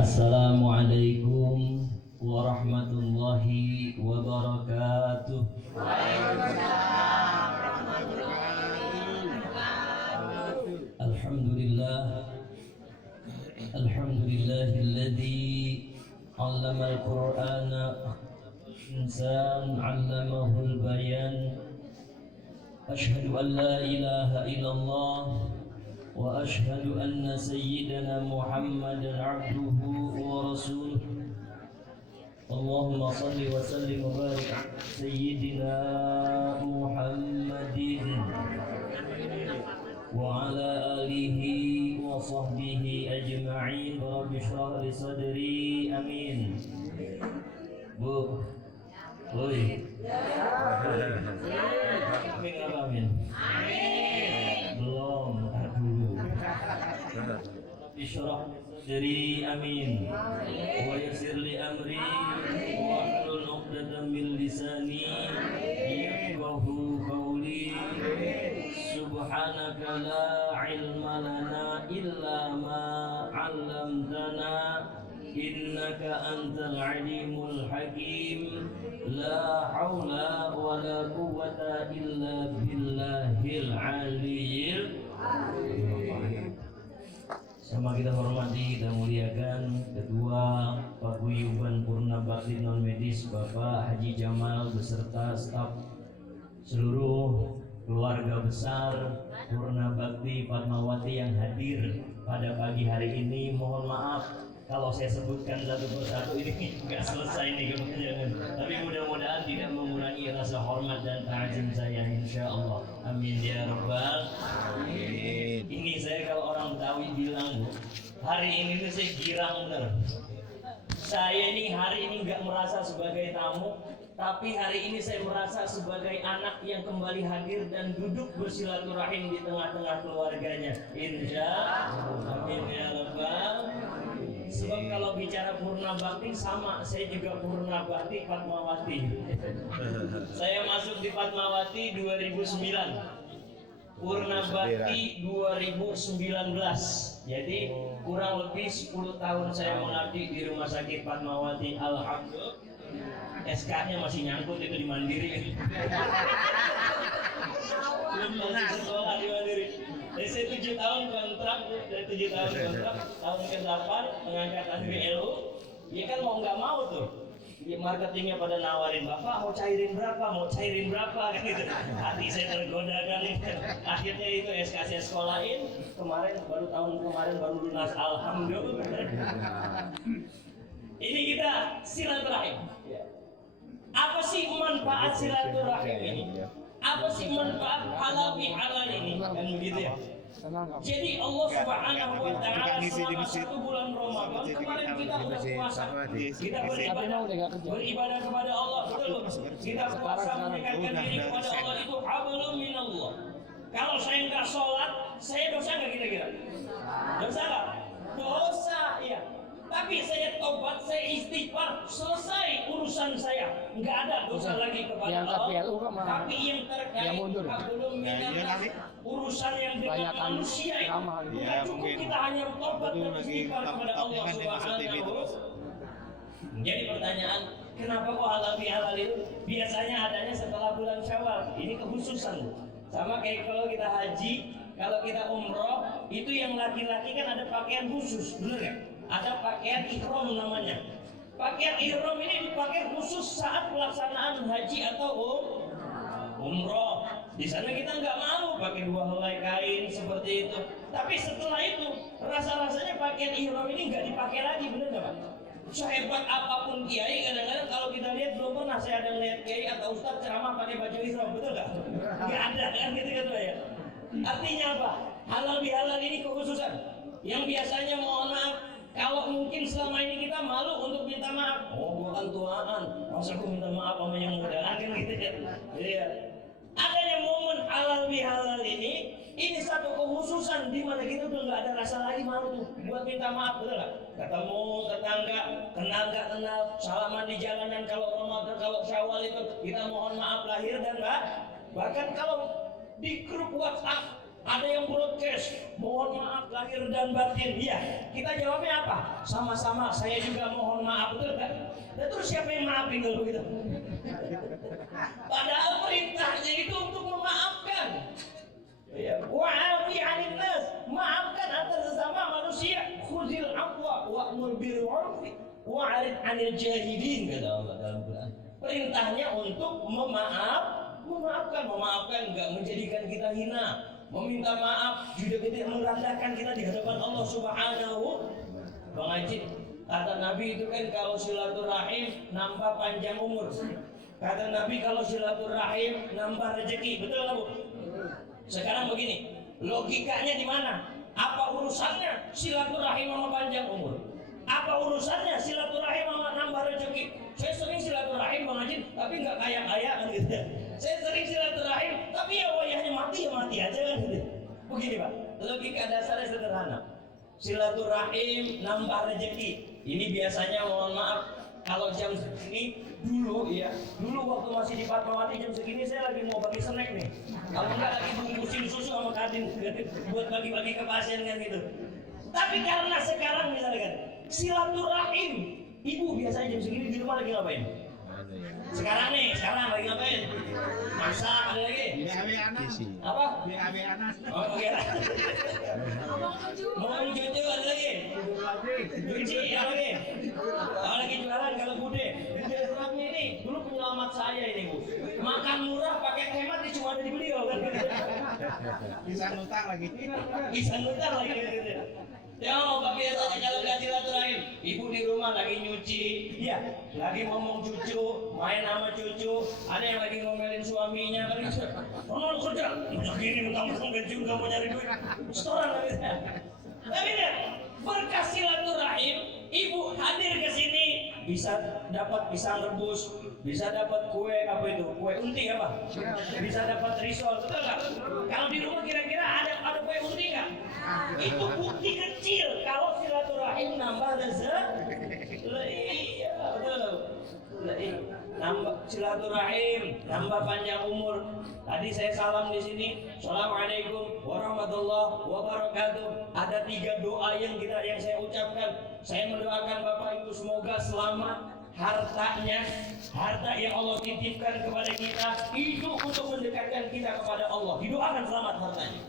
Assalamualaikum warahmatullahi wabarakatuh. Waalaikumsalam warahmatullahi wabarakatuh. Alhamdulillah, alhamdulillahilladzi 'allamal Qur'ana insan 'allamahul bayan. Asyhadu an la ilaha illallah wa asyhadu anna sayyidana Muhammadan 'abduhu wa rasuluh. Allahumma salli wa sallim wa barik ala sayyidina Muhammadin wa ala alihi wa sahbihi ajma'in. Rabbi shrah li sadri. Amin. Bu, oi. Amin apa amin? Belum, tar dulu. Rabbi shrah li sadri. Amin. Wa yassir li amri wa hlul 'uqdatam min lisani yafqahu qawli. Subhanaka la ilma lana illa ma 'allamtana innaka antal alimul hakim. La haula wa la quwwata illa billahil aliyyil azim. Sama kita hormati, kita muliakan Ketua Paguyuban Purna Bakti Non Medis Bapak Haji Jamal beserta staf seluruh keluarga besar Purna Bakti Fatmawati yang hadir pada pagi hari ini. Mohon maaf kalau saya sebutkan satu persatu, ini nggak selesai nih kemudian. Tapi mudah-mudahan tidak mengurangi rasa hormat dan ta'zim saya, insya Allah. Amin ya rabbal alamin. Ini saya kalau orang Betawi bilang, Bu, hari ini tuh saya girang bener. Saya ini hari ini nggak merasa sebagai tamu, tapi hari ini saya merasa sebagai anak yang kembali hadir dan duduk bersilaturahim di tengah-tengah keluarganya. Insya Allah. Amin ya rabbal. Sebab kalau bicara Purna Bakti sama, saya juga Purna Bakti Fatmawati. Saya masuk di Fatmawati 2009, Purna Bakti 2019. Jadi kurang lebih 10 tahun saya mengabdi di Rumah Sakit Fatmawati. Alhamdulillah, SK-nya masih nyangkut itu di Mandiri. Belum masih sekolah di Mandiri. Jadi saya 7 tahun kontrak, dari 7 tahun kontrak, tahun ke-8 pengangkatan BLU. Ya kan mau nggak mau tuh, ya marketingnya pada nawarin, Bapak mau cairin berapa kan gitu. Hati saya tergoda kali. Akhirnya itu SK saya sekolahin. Tahun kemarin baru lunas, alhamdulillah. Ini kita silaturahim. Apa sih manfaat silaturahim ini? Apa sih manfaat halal bihalal ini? Kan begitu ya. Jadi Allah Subhanahu wa taala selama 1 bulan Ramadan kemarin kita sudah puasa. Kita beribadah kepada Allah, betul. Kita puasa mendekatkan diri kepada Allah, itu hablum minallah. Kalau saya enggak sholat, saya dosa enggak kira-kira? Dosa enggak? Dosa, iya. Tapi saya tobat, saya istighfar, selesai urusan saya. Enggak ada dosa lagi kepada Allah. Tapi yang terkait belum minat urusan yang dengan manusia itu, bukan cukup kita hanya tobat dan istighfar kepada Allah Subhanahu. Jadi pertanyaan, kenapa kok halal bihalal itu biasanya adanya setelah bulan Syawal? Ini kekhususan. Sama kayak kalau kita haji, kalau kita umroh, itu yang laki-laki kan ada pakaian khusus, bener ya? Ada pakaian ihram namanya. Pakaian ihram ini dipakai khusus saat pelaksanaan haji atau umroh. Di sana kita nggak malu pakai 2 helai kain seperti itu. Tapi setelah itu rasa-rasanya pakaian ihram ini nggak dipakai lagi, bener nggak Pak? Sehebat apapun kiai, kadang-kadang kalau kita lihat, belum pernah saya ada lihat kiai atau ustadz ceramah pakai baju ihram, betul nggak? Nggak ada kan gitu ya. Artinya apa? Halal bihalal ini kekhususan. Yang biasanya mohon maaf, kalau mungkin selama ini kita malu untuk minta maaf. Oh, gua kan tuaan, masa aku minta maaf sama yang muda, kan gitu ya. Jadi ya, adanya momen halal bihalal ini satu kekhususan di mana kita udah nggak ada rasa lagi malu tuh buat minta maaf, betul nggak? Ketemu tetangga, kenal nggak kenal, salaman di jalanan, kalau Ramadan, kalau Syawal itu kita mohon maaf lahir dan bahkan kalau di grup WhatsApp Ada yang broadcast, mohon maaf lahir dan batin. Iya, kita jawabnya apa? Sama-sama, saya juga mohon maaf, betul kan? Dan terus siapa yang maafin kalau begitu? Padahal perintahnya itu untuk memaafkan. Ya, wa'afi 'anil nas, maafkan antar sesama manusia. Khudil 'afwa wa'mur bil 'urfi wa'rid 'anil jahilin, kata Allah dalam Quran. Perintahnya untuk memaafkan enggak menjadikan kita hina. Meminta maaf juga tidak merendahkan kita di hadapan Allah Subhanahu. Bang Haji, kata Nabi itu kan kalau silaturahim nambah panjang umur. Kata Nabi kalau silaturahim nambah rezeki, betul nggak Bu? Sekarang begini, logikanya di mana? Apa urusannya silaturahim sama panjang umur? Apa urusannya silaturahim sama nambah rezeki? Saya sering silaturahim Bang Haji, tapi nggak kaya-kaya kan gitu. Saya sering silaturahim, tapi ya wayahnya mati aja kan gitu. Begini Pak, logika dasarnya sederhana. Silaturahim nambah rezeki. Ini biasanya mohon maaf kalau jam segini dulu waktu masih di Fatmawati jam segini saya lagi mau bagi snack nih. Kalau enggak lagi bungkusin susu sama kadin buat bagi-bagi ke pasien kan gitu. Tapi karena sekarang misalnya kan silaturahim, ibu biasanya jam segini di rumah lagi ngapain? Sekarang lagi ngapain? Masak, ada lagi? BAB anak. Apa? BAB anak. Oh iya. Mau cucu ada lagi? Cuci ada lagi? Kalau lagi jualan kalau bude. Silaturahmi ini dulu penyelamat saya ini Bu. Makan murah pakai hemat cuma ada di beliau kan? Bisa ngutang lagi. Gitu. Ya, Pak biasanya kalau nggak silaturahim, ibu di rumah lagi nyuci, ya, lagi ngomong cucu, main sama cucu, ada yang lagi ngomelin suaminya, kan gitu. Oh, lu kerja, begini mentang-mentang gaji nggak mau nyari duit, setoran lagi. Tapi ya, berkah silaturahim, ibu hadir ke sini bisa dapat pisang rebus, bisa dapat kue apa itu, kue unti apa? Bisa dapat risol, betul nggak? Kalau di rumah kira-kira ada kue unti nggak? Itu bukti kecil kalau silaturahim nambah rezeki. Iya, betul. Nambah silaturahim, nambah panjang umur. Tadi saya salam di sini. Assalamualaikum warahmatullahi wabarakatuh. Ada 3 doa yang saya ucapkan. Saya mendoakan Bapak Ibu semoga selamat. Harta yang Allah titipkan kepada kita itu untuk mendekatkan kita kepada Allah. Didoakan selamat hartanya.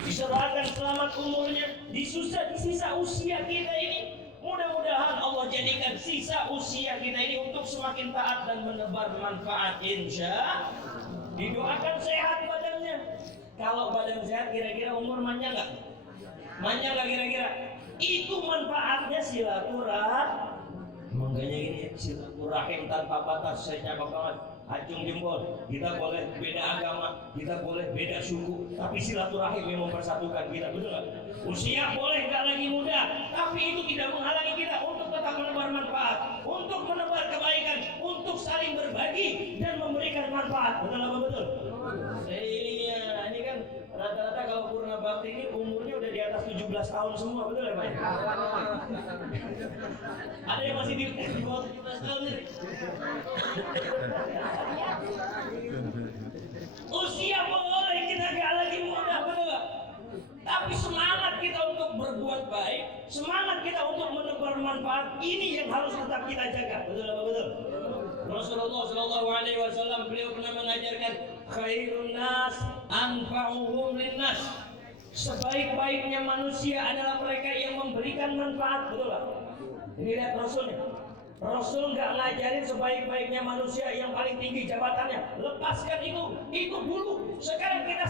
Diserahkan selamat umurnya di sisa usia kita ini. Mudah-mudahan Allah jadikan sisa usia kita ini untuk semakin taat dan menebar manfaat, insya. Didoakan sehat badannya. Kalau badan sehat kira-kira umur panjang nggak? Panjang nggak kira-kira? Itu manfaatnya silaturahim. Makanya ini silaturahim tanpa batas, saya cakap banget. Acung jempol, kita boleh beda agama, kita boleh beda suku, tapi silaturahim yang mempersatukan kita, betul nggak? Usia boleh nggak lagi muda, tapi itu tidak menghalangi kita untuk tetap menebar manfaat, untuk menebar kebaikan, untuk saling berbagi dan memberikan manfaat, betul apa betul? Iya, ini kan rata-rata kalau Purna Bakti ini umurnya udah di atas 17 tahun semua, betul ya Pak? Ada yang masih di bawah 17 tahun nih. Usia boleh kita gak lagi muda, betul gak? Tapi semangat kita untuk berbuat baik, semangat kita untuk menebar manfaat, ini yang harus tetap kita jaga, betul apa betul? Rasulullah SAW beliau pernah mengajarkan khairun nas anfa'uhum linnas. Sebaik-baiknya manusia adalah mereka yang memberikan manfaat, betul gak? Ini lihat Rasulnya. Rasul nggak ngajarin sebaik-baiknya manusia yang paling tinggi jabatannya. Lepaskan itu dulu. Sekarang kita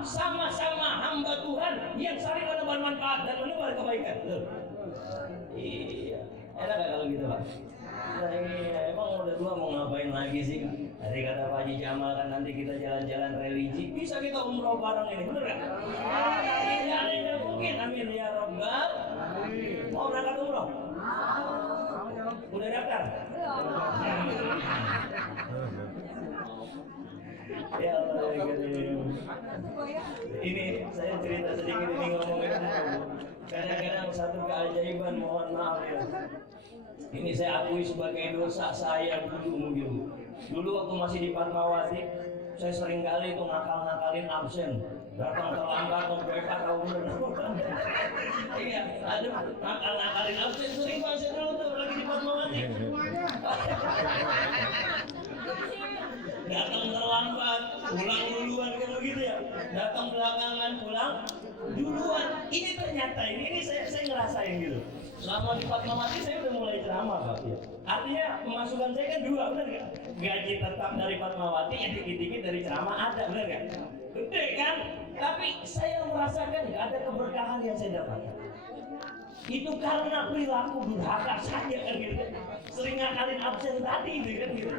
sama-sama hamba Tuhan yang saling menebar manfaat dan menebar kebaikan. Loh. Iya, enak gak kalau gitu Pak? Nah, iya, emang udah tua mau ngapain lagi sih? Tadi kata Pak Haji Jamal kan nanti kita jalan-jalan religi, bisa kita umroh bareng ini, bener gak? Tidak ada yang gak mungkin, amin ya Rabbal. Mau berangkat umroh? Udah daftar? Ya Allah, ini saya cerita sedikit ini ngomongin kadang-kadang satu keajaiban, mohon maaf ya. Ini saya akui sebagai dosa saya dulu mungkin. Dulu waktu masih di Fatmawati, saya sering kali itu ngakal-ngakalin absen. datang terlambat sampai 4 tahun. Iya, ada nakal-nakalin absen sering Pak saya dulu tuh lagi di Fatmawati. Datang terlambat, pulang duluan kan begitu ya. Datang belakangan, pulang duluan. Ini ternyata ini saya ngerasain gitu. Selama di Fatmawati saya udah mulai ceramah Pak. Ya. Artinya pemasukan saya kan 2, benar nggak? Gaji tetap dari Fatmawati, dikit-dikit dari ceramah ada, benar nggak? Gede kan? Tapi saya merasakan ada keberkahan yang saya dapatkan. Itu karena perilaku durhaka saja kan gitu. Sering ngakalin absen tadi gitu kan gitu.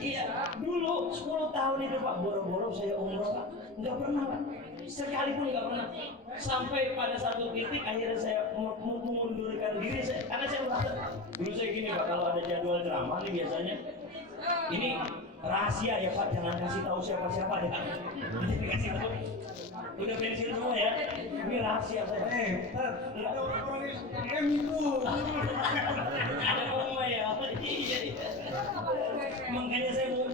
Iya, dulu 10 tahun itu Pak, boro-boro saya umroh Pak. Nggak pernah Pak. Sekalipun nggak pernah. Sampai pada satu titik akhirnya saya mengundurkan diri karena saya merasa dulu saya gini Pak, kalau ada jadwal ceramah nih biasanya ini rahasia ya Pak, jangan kasih tahu siapa-siapa ya. Jadi kasih tahu. Udah pensiun semua ya. Ini rahasia saya. Ada orang itu. Ada ngomong ya. Iya. Makanya saya mau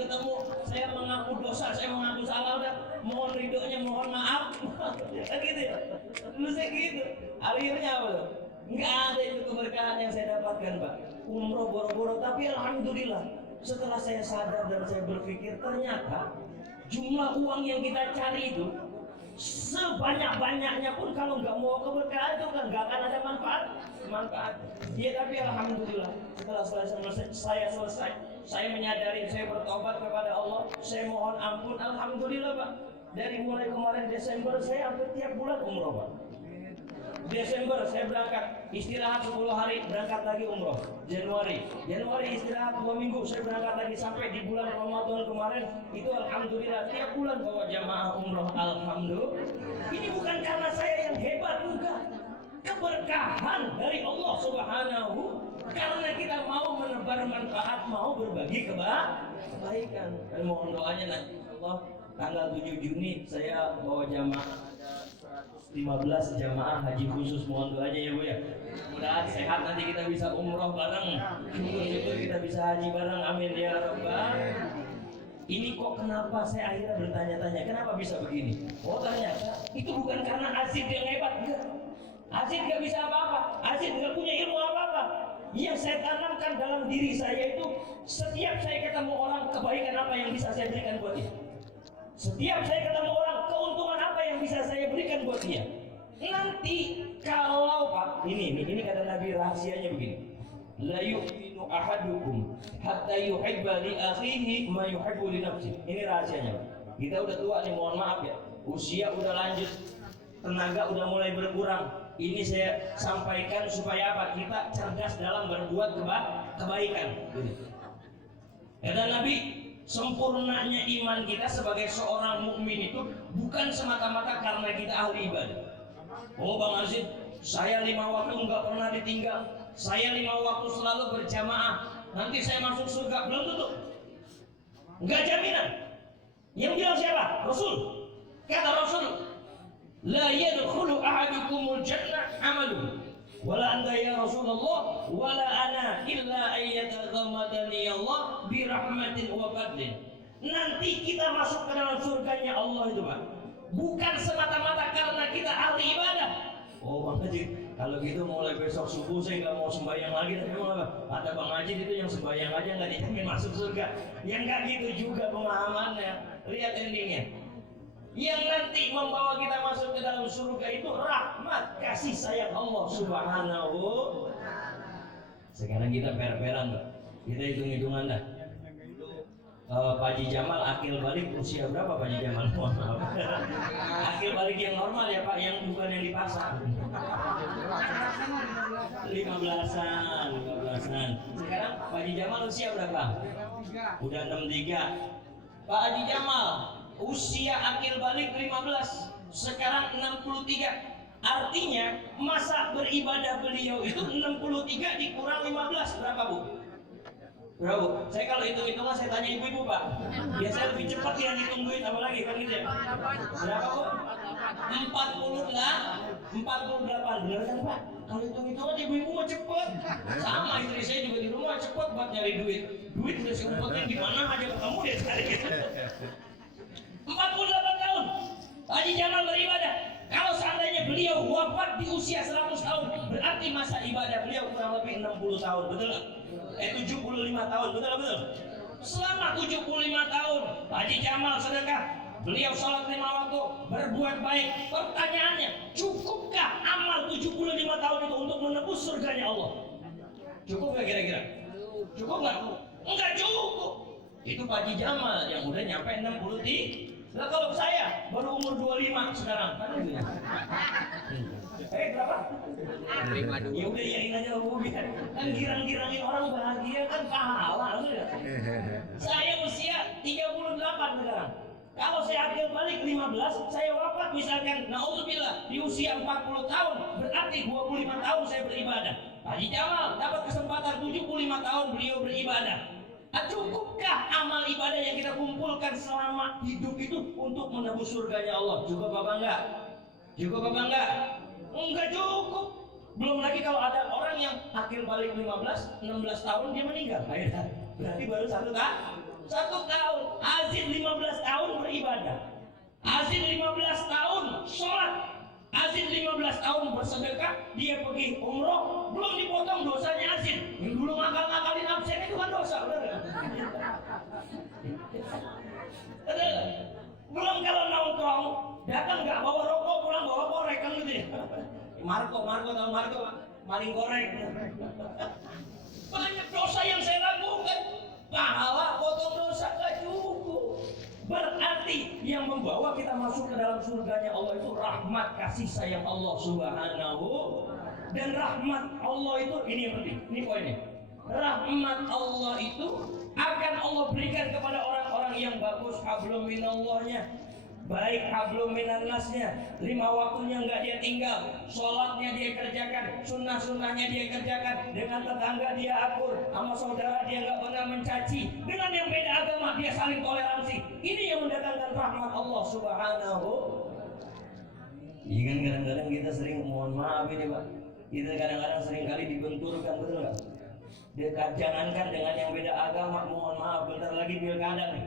ketemu, saya mengaku dosa, saya mengaku salah udah. Mohon ridhonya, mohon maaf. Kan gitu ya. Dulu saya gitu. Akhirnya apa tuh? Nggak ada itu keberkahan yang saya dapatkan Pak. Umroh boro-boro, tapi alhamdulillah setelah saya sadar dan saya berpikir ternyata jumlah uang yang kita cari itu sebanyak-banyaknya pun kalau nggak mau keberkahan itu kan nggak akan ada manfaat. Ya tapi alhamdulillah setelah saya selesai, saya menyadari, saya bertobat kepada Allah, saya mohon ampun, alhamdulillah Pak. Dari mulai kemarin Desember saya hampir tiap bulan umroh Pak. Desember saya berangkat, istirahat 10 hari, berangkat lagi umroh. Januari istirahat 2 minggu, saya berangkat lagi sampai di bulan Ramadan kemarin. Itu alhamdulillah tiap bulan bawa jamaah umroh, alhamdulillah. Ini bukan karena saya yang hebat, bukan. Keberkahan dari Allah Subhanahu, karena kita mau menebar manfaat, mau berbagi kebaikan. Dan mohon doanya nanti Allah tanggal 7 Juni saya bawa jamaah 15 jamaah haji khusus, mohon doanya ya Bu ya. Mudah-mudahan sehat nanti kita bisa umroh bareng. Syukur-syukur kita bisa haji bareng, amin ya rabbal. Ini kok kenapa saya akhirnya bertanya-tanya, kenapa bisa begini? Oh ternyata itu bukan karena Azid yang hebat, enggak. Azid nggak bisa apa-apa, Azid nggak punya ilmu apa-apa. Yang saya tanamkan dalam diri saya itu, setiap saya ketemu orang, kebaikan apa yang bisa saya berikan buat dia. Setiap saya ketemu orang, keuntungan apa yang bisa saya berikan buat dia. Nanti kalau Pak, ini kata Nabi rahasianya begini. La yu'minu ahadukum hatta yuhibba li akhihi ma yuhibbu li nafsihi. Ini rahasianya Pak. Kita udah tua nih, mohon maaf ya. Usia udah lanjut, tenaga udah mulai berkurang. Ini saya sampaikan supaya apa? Kita cerdas dalam berbuat kebaikan. Kata Nabi, sempurnanya iman kita sebagai seorang mukmin itu bukan semata-mata karena kita ahli ibadah. Oh Bang Azid, saya 5 waktu nggak pernah ditinggal, saya 5 waktu selalu berjamaah, nanti saya masuk surga. Belum tentu, nggak jaminan. Yang bilang siapa? Rasul. Kata Rasul, la yadkhulu ahadukumul jannah amaluhu wala anta ya Rasulullah wala ana illa ayyataghammadani Allah bi rahmatin wa fadlin. Nanti kita masuk ke dalam surganya Allah itu Pak, bukan semata-mata karena kita ahli ibadah. Oh Bang Haji, kalau gitu mulai besok subuh saya nggak mau sembahyang lagi. Tapi apa? Kata Bang Haji itu yang sembahyang aja nggak dijamin masuk surga. Yang nggak gitu juga pemahamannya. Lihat endingnya. Yang nanti membawa kita masuk ke dalam surga itu rahmat kasih sayang Allah Subhanahu. Sekarang kita per-peran Pak. Kita hitung-hitungan dah. Pak Haji Jamal akil balik usia berapa Pak Haji Jamal? Akil balik yang normal ya Pak, yang bukan yang dipasang. 15-an. Sekarang Pak Haji Jamal usia berapa? Udah 63. Pak Haji Jamal usia akil balik 15, sekarang 63. Artinya masa beribadah beliau itu 63 dikurang 15 berapa Bu? Berapa Bu? Saya kalau hitung-hitungan saya tanya ibu-ibu Pak. Biasanya lebih cepat yang hitung duit apa lagi kan gitu ya? Berapa Bu? 48, benar kan Pak? Kalau hitung-hitungan ibu-ibu mah cepet. Sama istri saya juga di rumah cepet buat nyari duit. Duit udah seumpetin di mana aja ketemu deh sekali gitu. 48 tahun. Haji Jamal beribadah. Kalau seandainya beliau wafat di usia 100 tahun, berarti masa ibadah beliau kurang lebih 60 tahun, betul nggak? 75 tahun, betul? Selama 75 tahun, Haji Jamal sedekah, beliau sholat 5 waktu, berbuat baik. Pertanyaannya, cukupkah amal 75 tahun itu untuk menebus surganya Allah? Cukup nggak kira-kira? Cukup nggak? Enggak cukup. Itu Pak Haji Jamal yang udah nyampe 60 di. Nah kalau saya baru umur 25 sekarang, kan gitu ya. Berapa? 52. Ya udah yakin aja biar kan girang-girangin orang bahagia kan pahala ya. Saya usia 38 sekarang. Kalau saya akil balik 15, saya wafat misalkan naudzubillah di usia 40 tahun, berarti 25 tahun saya beribadah. Haji Jamal dapat kesempatan 75 tahun beliau beribadah. Cukupkah amal ibadah yang kita kumpulkan selama hidup itu untuk menebus surganya Allah? Cukup apa enggak? Cukup apa enggak? Enggak cukup. Belum lagi kalau ada orang yang akil balik 16 tahun dia meninggal. Berarti baru 1 tahun. Azin 15 tahun beribadah. Azin 15 tahun sholat. Azin 15 tahun bersedekah, dia pergi umroh, belum dipotong dosanya Azin. Yang dulu ngakal-ngakalin absen itu kan dosa, benar? Belum kalau nongkrong, datang nggak bawa rokok, pulang bawa korek kan gitu ya. Marco tahu Marco, maling korek. Banyak dosa yang saya lakukan, pahala potong dosa nggak cukup. Berarti yang membawa kita masuk ke dalam surganya Allah itu rahmat kasih sayang Allah Subhanahu. Dan rahmat Allah itu ini yang penting, ini poinnya. Rahmat Allah itu akan Allah berikan kepada orang-orang yang bagus hablum minallahnya, baik hablum minannasnya, 5 waktunya enggak dia tinggal, sholatnya dia kerjakan, sunnah-sunnahnya dia kerjakan, dengan tetangga dia akur, sama saudara dia enggak pernah mencaci, dengan yang beda agama dia saling toleransi. Ini yang mendatangkan rahmat Allah Subhanahu. Iya kan kadang-kadang kita sering, mohon maaf ini Pak, kita kadang-kadang sering kali dibenturkan, betul nggak? Jangankan dengan yang beda agama, mohon maaf, bentar lagi pilkada nih,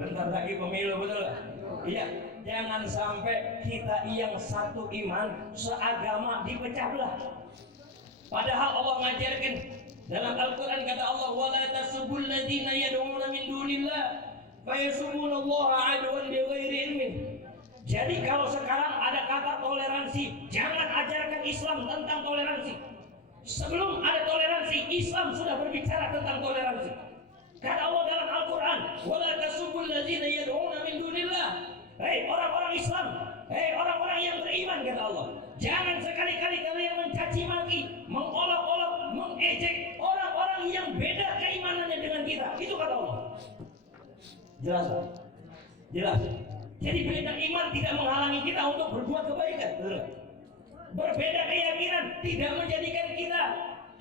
bentar lagi pemilu, betul nggak? Iya, jangan sampai kita yang satu iman, seagama dipecah belah. Padahal Allah mengajarkan dalam Al-Quran, kata Allah, wala tasubul ladzina yad'una min dunillah fayasubunallaha adwan bighairi ilmin. Jadi kalau sekarang ada kata toleransi, jangan ajarkan Islam tentang toleransi. Sebelum ada toleransi, Islam sudah berbicara tentang toleransi. Kata Allah dalam Al-Quran, wala tasubul ladzina yad'una min dunillah. Hei orang-orang Islam, hei orang-orang yang beriman, kata Allah, jangan sekali-kali kalian mencaci maki, mengolok-olok, mengejek orang-orang yang beda keimanannya dengan kita. Itu kata Allah. Jelas, Pak? Jelas. Jadi beda iman tidak menghalangi kita untuk berbuat kebaikan. Berbeda keyakinan tidak menjadikan kita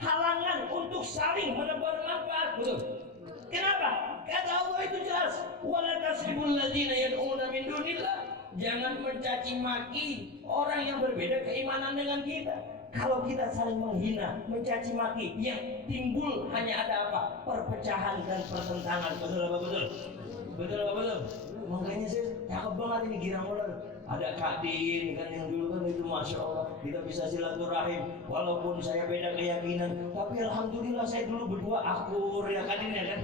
halangan untuk saling menebar manfaat. Betul. Kenapa? Kata Allah itu jelas. Wala tasribul ladzina yad'una min dunillah. Jangan mencaci maki orang yang berbeda keimanan dengan kita. Kalau kita saling menghina, mencaci maki, yang timbul hanya ada apa? Perpecahan dan pertentangan. Betul apa betul? Betul apa betul? Makanya sih cakep banget ini girang ular. Ada Kak Din kan yang dulu kan itu, masya Allah, kita bisa silaturahim walaupun saya beda keyakinan, tapi alhamdulillah saya dulu berdua akur ya Kak Din ya kan.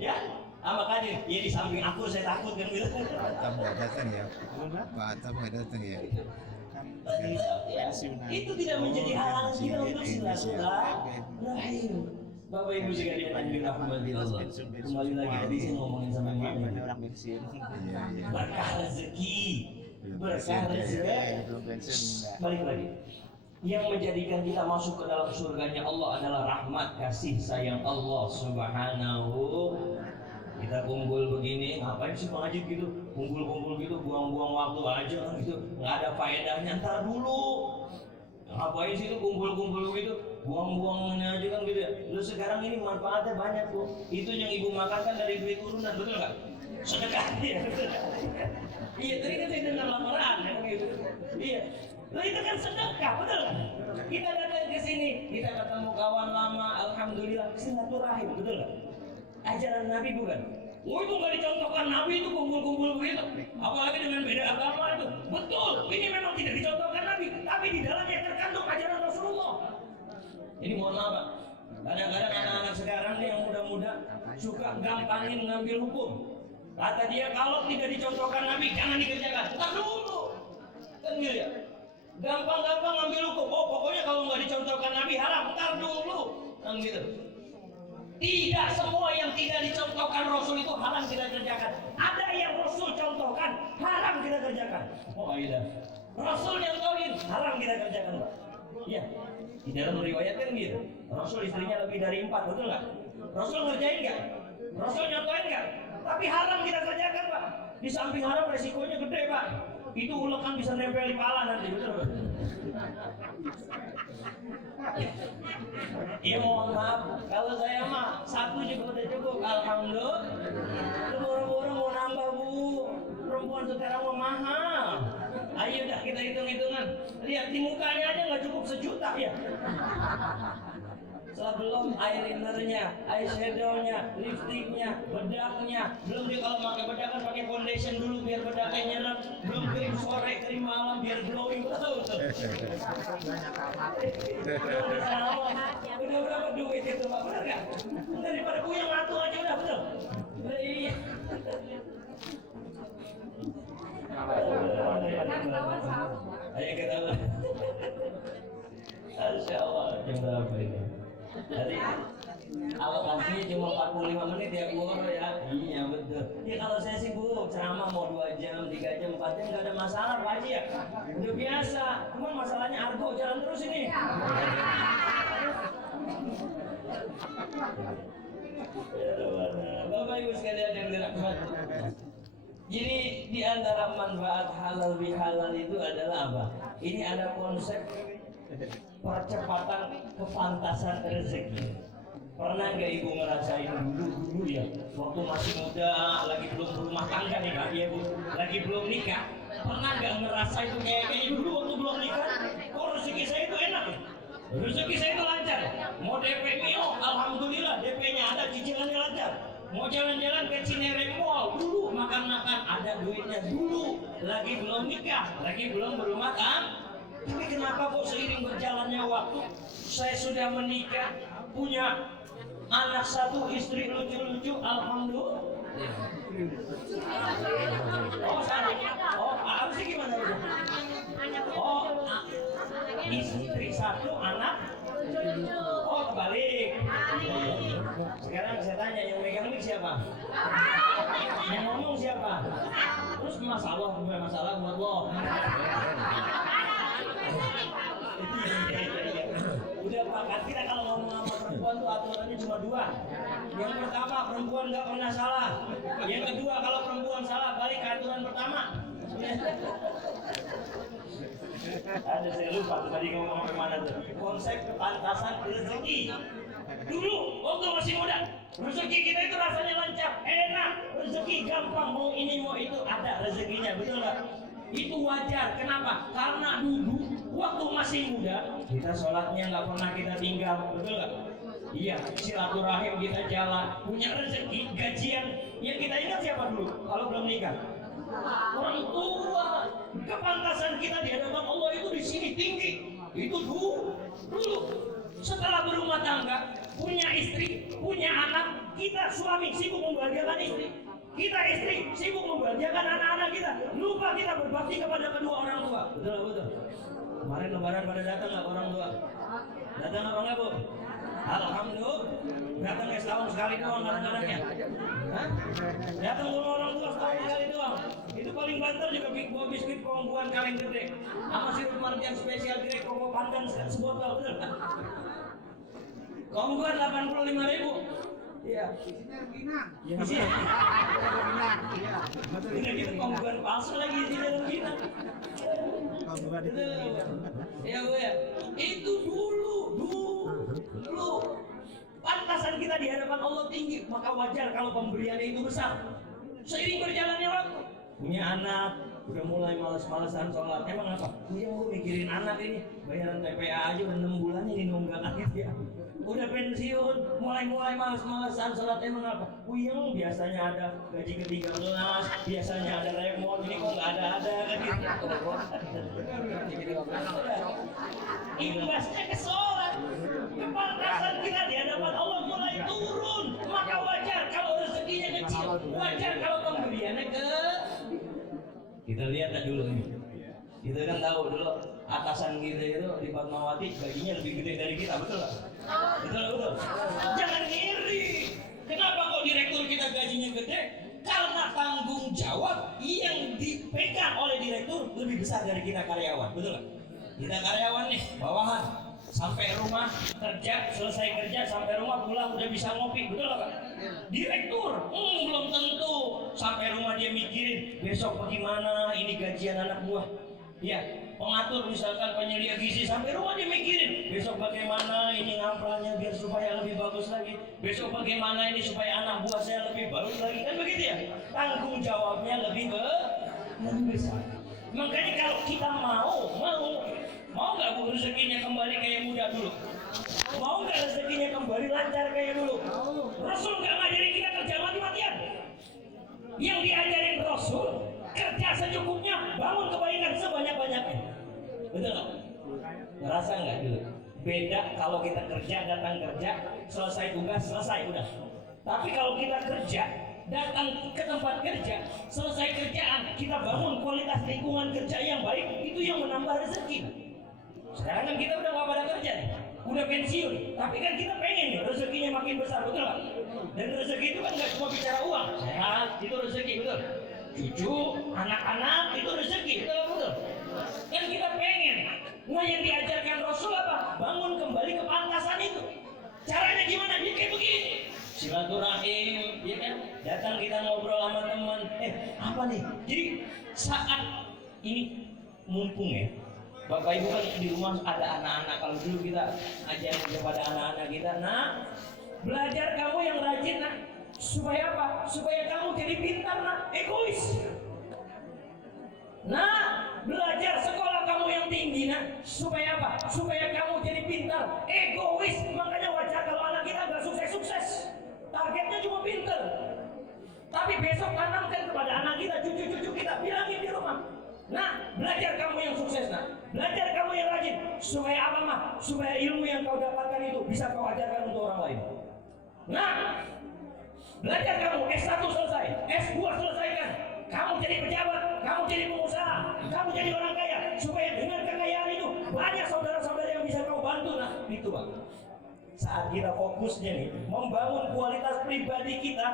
Ya, sama Kak Din, ya di samping akur saya takut kan gitu. Batam nggak datang ya, Batam nggak datang ya. Ya, itu tidak menjadi halangan kita untuk silaturahim. Bapak Ibu sekalian yang dirahmati Allah, kembali lagi tadi saya ngomongin sama Mami. Berkah rezeki, berkah rezeki. Balik lagi. Yang menjadikan kita masuk ke dalam surganya Allah adalah rahmat kasih sayang Allah Subhanahu. Kita kumpul begini, ngapain sih mengaji gitu? Kumpul-kumpul gitu, buang-buang waktu aja gitu, nggak ada faedahnya. Ntar dulu. Ngapain sih itu kumpul-kumpul gitu? Buang-buangnya aja kan gitu ya. Lu sekarang ini manfaatnya banyak tuh. Itu yang ibu makan kan dari duit urunan, betul nggak? Sedekah ya. Iya, tadi kan saya dengar laporan ya gitu. Iya. Lah itu kan sedekah, betul nggak? Kita datang ke sini, kita ketemu kawan lama, alhamdulillah silaturahim, betul nggak? Ajaran Nabi bukan? Oh itu nggak dicontohkan Nabi itu kumpul-kumpul begitu, apalagi dengan beda agama itu. Betul, ini memang tidak dicontohkan Nabi, tapi di dalamnya terkandung ajaran Rasulullah. Ini mohon maaf Pak, kadang-kadang anak-anak sekarang nih yang muda-muda suka gampangin ngambil hukum. Kata dia kalau tidak dicontohkan Nabi jangan dikerjakan. Entar dulu, kan gitu ya. Gampang-gampang ngambil hukum. Oh pokoknya kalau nggak dicontohkan Nabi haram. Entar dulu, kan gitu. Tidak semua yang tidak dicontohkan Rasul itu haram kita kerjakan. Ada yang Rasul contohkan haram kita kerjakan. Oh iya. Rasul yang tauhid haram kita kerjakan Pak. Iya. Di dalam riwayat kan gitu. Rasul istrinya lebih dari 4, betul nggak? Rasul ngerjain nggak? Rasul nyontohin nggak? Tapi haram kita kerjakan Pak. Di samping haram resikonya gede Pak. Itu ulekan bisa nempel di pala nanti, betul Pak? Ya mohon maaf, kalau saya mah satu juga udah cukup. Alhamdulillah. Lu buru-buru mau nambah Bu. Perempuan sekarang mah mahal. Ayo dah kita hitung-hitungan. Lihat di mukanya aja nggak cukup 1 juta ya. Sebelum eyelinernya, eyeshadownya, lipstiknya, bedaknya. Belum dia kalau pakai bedak kan pakai foundation dulu biar bedaknya nyerap. Belum krim sore, krim malam biar glowing betul. Udah berapa duit itu Pak, benar nggak? Daripada yang ngatur aja udah betul. Iya. Ayo kita. Insya Allah jam berapa ini? Jadi alokasinya cuma 45 menit ya Bu ya. Iya betul. Ya kalau saya sibuk ceramah mau 2 jam, 3 jam, 4 jam nggak ada masalah Pak Haji ya. Udah biasa. Cuma masalahnya argo jalan terus ini. Bapak Ibu sekalian yang dirahmati. Jadi di antara manfaat halal bihalal itu adalah apa? Ini ada konsep percepatan kepantasan rezeki. Pernah nggak Ibu ngerasain dulu ya, waktu masih muda, lagi belum berumah tangga nih Pak, ya Bu, lagi belum nikah, pernah nggak ngerasa itu kayak dulu waktu belum nikah? Kok rezeki saya itu enak ya? Rezeki saya itu lancar. Mau DP Mio, alhamdulillah DP-nya ada, cicilannya lancar. Mau jalan-jalan ke Cinere Mall, dulu makan-makan ada duitnya dulu, lagi belum nikah, lagi belum berumah tangga. Tapi kenapa kok seiring berjalannya waktu saya sudah menikah, punya anak 1, istri lucu-lucu, alhamdulillah. Oh, apa sih gimana itu? Oh, istri 1, anak. Oh, kebalik. Sekarang saya tanya, yang megang mic siapa? Yang ngomong siapa? Terus masalah buat lo. Udah Pak, kita kalau ngomong sama perempuan tuh aturannya cuma 2. Yang pertama, perempuan nggak pernah salah. Yang kedua, kalau perempuan salah balik ke aturan pertama. Ada saya lupa tadi ngomong sampai mana tuh. Konsep kepantasan rezeki. Dulu waktu masih muda, rezeki kita itu rasanya lancar, enak, rezeki gampang, mau ini mau itu ada rezekinya, betul nggak? Itu wajar. Kenapa? Karena dulu waktu masih muda kita sholatnya nggak pernah kita tinggal, betul nggak? Iya, silaturahim kita jalan, punya rezeki, gajian. Yang kita ingat siapa dulu? Kalau belum nikah, orang tua. Kepantasan kita di hadapan Allah itu di sini tinggi. Itu dulu. Setelah berumah tangga, punya istri, punya anak, kita suami sibuk membahagiakan istri. Kita istri sibuk membahagiakan anak-anak kita, lupa kita berbakti kepada kedua orang tua. Betul. Kemarin lebaran pada datang nggak orang tua? Datang apa nggak Bu? Alhamdulillah. Datang ya setahun sekali doang kadang-kadangnya. Datang rumah orang tua setahun sekali doang. Itu paling banter juga bawa biskuit kongguan kaleng gede. Sama sirup marjan spesial direk konggo pandan sebotol, betul. Kongguan 85.000. Iya. Isinya Ini gitu kongguan palsu lagi isinya begini. Ya Bu ya. Itu dulu. Pantasan kita di hadapan Allah tinggi, maka wajar kalau pemberiannya itu besar. Seiring berjalannya waktu, punya anak, udah mulai malas-malasan sholat. Emang apa? Iya, gue mikirin anak ini, bayaran TPA aja udah 6 bulan ini nunggak gitu ya. Udah pensiun, mulai malas-malasan sholat. Emang apa? Yang biasanya ada gaji ke-13, biasanya ada remote, ini kok nggak ada kan gitu. Imbasnya ke sholat, kepantasan kita di hadapan Allah mulai turun. Maka wajar kalau rezekinya kecil, wajar kalau pemberiannya ke. Kita lihat dulu nih. Kita kan tahu dulu atasan kita itu di Fatmawati gajinya lebih gede dari kita, betul nggak? Betul. Jangan ngiri. Kenapa kok direktur kita gajinya gede? Karena tanggung jawab yang dipegang oleh direktur lebih besar dari kita karyawan, betul nggak? Kita karyawan nih, bawahan, sampai rumah kerja, selesai kerja sampai rumah pulang udah bisa ngopi, betul nggak? Direktur, belum tentu. Sampai rumah dia mikirin besok bagaimana ini gajian anak buah. Ya, pengatur misalkan penyedia gizi sampai rumah dia mikirin besok bagaimana ini ngamplannya biar supaya lebih bagus lagi. Besok bagaimana ini supaya anak buah saya lebih bagus lagi, kan begitu ya? Tanggung jawabnya lebih besar. Makanya kalau kita mau nggak bu rezekinya kembali kayak muda dulu? Mau nggak rezekinya kembali lancar kayak dulu? Rasul nggak ngajarin kita kerja mati-matian. Yang diajarin Rasul kerja secukupnya, bangun kebaikan sebanyak-banyaknya. Betul nggak? Ngerasa nggak dulu? Beda kalau kita kerja, datang kerja, selesai tugas, selesai udah. Tapi kalau kita kerja, datang ke tempat kerja, selesai kerjaan, kita bangun kualitas lingkungan kerja yang baik, itu yang menambah rezeki. Sekarang kan kita udah nggak pada kerja nih, udah pensiun, tapi kan kita pengen nih rezekinya makin besar, betul nggak? Dan rezeki itu kan nggak cuma bicara uang, sehat itu rezeki, betul. Cucu, anak-anak itu rezeki, betul. Kan kita pengen. Nah yang diajarkan Rasul apa? Bangun kembali ke pantasan itu. Caranya gimana? Dia kayak begini. Silaturahim, ya kan? Datang kita ngobrol sama teman. Apa nih? Jadi saat ini mumpung ya, Bapak Ibu kan di rumah ada anak-anak. Kalau dulu kita ajarin kepada anak-anak kita, nah belajar kamu yang rajin, nah. Supaya apa? Supaya kamu jadi pintar, nah. Egois. Nah, belajar sekolah kamu yang tinggi, nah. Supaya apa? Supaya kamu jadi pintar. Egois. Makanya wajar kalau anak kita gak sukses-sukses. Targetnya cuma pintar. Tapi besok tanamkan kepada anak kita, cucu-cucu kita, bilangin di rumah. Nah, belajar kamu yang sukses, nah. Belajar kamu yang rajin. Supaya apa, mah? Supaya ilmu yang kau dapatkan itu bisa kau ajarkan untuk orang lain. Nah, belajar kamu S1 selesai, S2 selesaikan. Kamu jadi pejabat, kamu jadi pengusaha, kamu jadi orang kaya. Supaya dengan kekayaan itu banyak saudara-saudara yang bisa kau bantu. Nah, itu Bang. Saat kita fokusnya nih membangun kualitas pribadi kita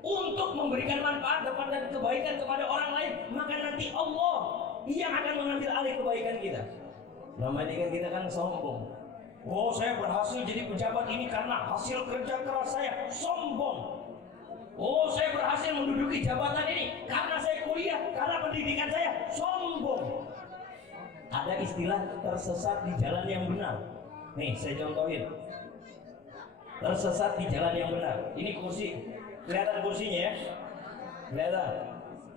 untuk memberikan manfaat dan kebaikan kepada orang lain, maka nanti Allah yang akan mengambil alih kebaikan kita. Selama ini kan kita kan sombong. Oh, saya berhasil jadi pejabat ini karena hasil kerja keras saya. Sombong. Oh, saya berhasil menduduki jabatan ini karena saya kuliah, karena pendidikan saya. Sombong. Ada istilah tersesat di jalan yang benar. Nih, saya contohin. Tersesat di jalan yang benar. Ini kursi. Kelihatan kursinya ya? Kelihatan.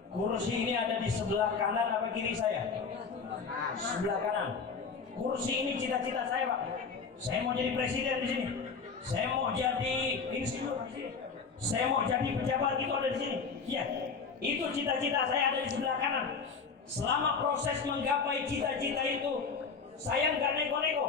Kursi ini ada di sebelah kanan apa kiri saya? Sebelah kanan. Kursi ini cita-cita saya, Pak. Saya mau jadi presiden di sini. Saya mau jadi insinyur di sini. Saya mau jadi pejabat, itu ada di sini. Ya, itu cita-cita saya ada di sebelah kanan. Selama proses menggapai cita-cita itu, saya nggak nego-nego.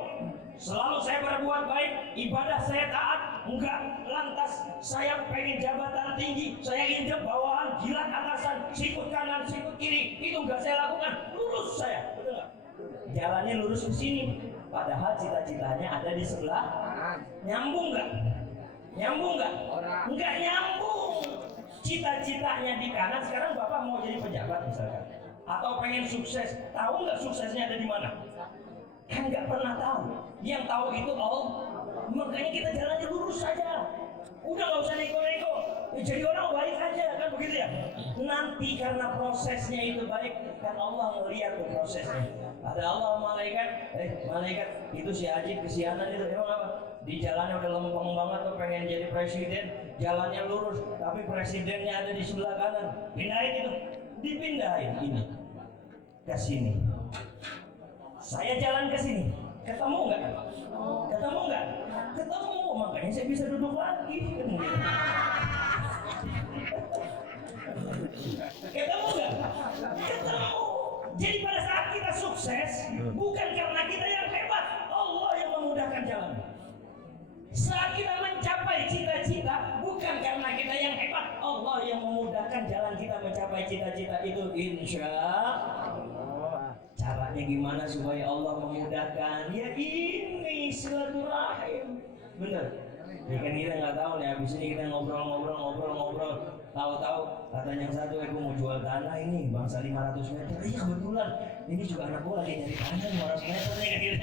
Selalu saya berbuat baik, ibadah saya taat, enggak lantas saya pengen jabatan tinggi, saya injek bawahan, jilat atasan, sikut kanan, sikut kiri, itu enggak saya lakukan. Lurus saya, betul nggak? Jalannya lurus ke sini, padahal cita-citanya ada di sebelah. Nyambung nggak? Nyambung nggak? Enggak nyambung. Cita-citanya di kanan, sekarang Bapak mau jadi pejabat misalkan, atau pengen sukses, tahu nggak suksesnya ada di mana? Kan nggak pernah tahu. Yang tahu itu Allah. Makanya kita jalannya lurus saja. Udah nggak usah nego-nego. Jadi orang baik aja, kan begitu ya. Nanti karena prosesnya itu baik, kan Allah melihat prosesnya. Ada Allah malaikat, malaikat itu si Ajib kesianan itu emang apa? Di jalannya udah lempeng banget tuh pengen jadi presiden, jalannya lurus, tapi presidennya ada di sebelah kanan. Pindahin itu, dipindahin ini. ke sini. Saya jalan ke sini. Ketemu nggak? Ketemu nggak? Ketemu, makanya saya bisa duduk lagi. Kan gitu. Ketemu nggak? Ketemu. Jadi pada saat kita sukses, bukan karena kita yang hebat, Allah yang memudahkan jalan. Saat kita mencapai cita-cita, bukan karena kita yang hebat, Allah yang memudahkan jalan kita mencapai cita-cita itu, insya Allah. Caranya gimana supaya Allah memudahkan? Ya ini silaturahim. Bener. Ya kan kita nggak tahu nih, habis ini kita ngobrol. Tahu-tahu katanya yang satu, aku mau jual tanah ini bangsa 500 meter. Iya kebetulan, ini juga anak gua lagi nyari tanah 500 meter nih kan gitu.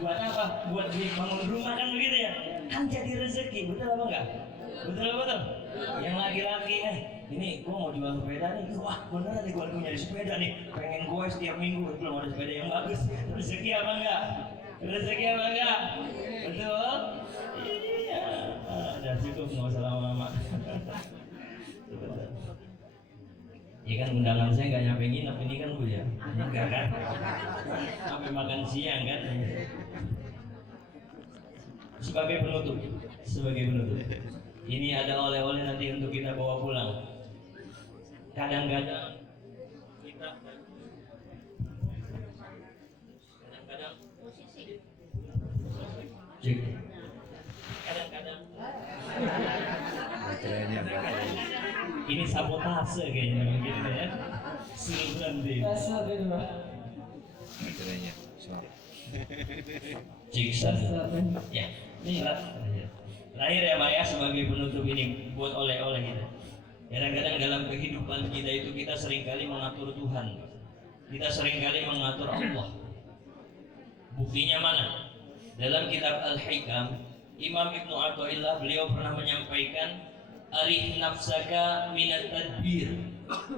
Buat apa? Buat bangun rumah kan begitu ya? Kan jadi rezeki, betul apa enggak? Betul. Yang laki-laki ini gua mau jual sepeda nih. Wah beneran nih gua nyari sepeda nih. Pengen gua setiap minggu belum ada sepeda yang bagus. Rezeki apa enggak? Rezeki apa enggak? Betul? Iya. Udah cukup, nggak usah lama-lama. Ya kan undangan saya nggak nyampe nginep ini kan Bu ya? Enggak kan? Sampai makan siang kan? Sebagai penutup, ini ada oleh-oleh nanti untuk kita bawa pulang. Kadang-kadang kita kadang-kadang ini sabotase kayaknya begitu ya. Silakan deh. Baterainya. Ciksan. Ya. Terakhir ya Pak ya, sebagai penutup ini buat oleh-oleh kita. Kadang-kadang dalam kehidupan kita itu kita seringkali mengatur Tuhan. Kita seringkali mengatur Allah. Buktinya mana? Dalam kitab Al-Hikam, Imam Ibnu Athaillah beliau pernah menyampaikan, arih nafsaka minat tadbir.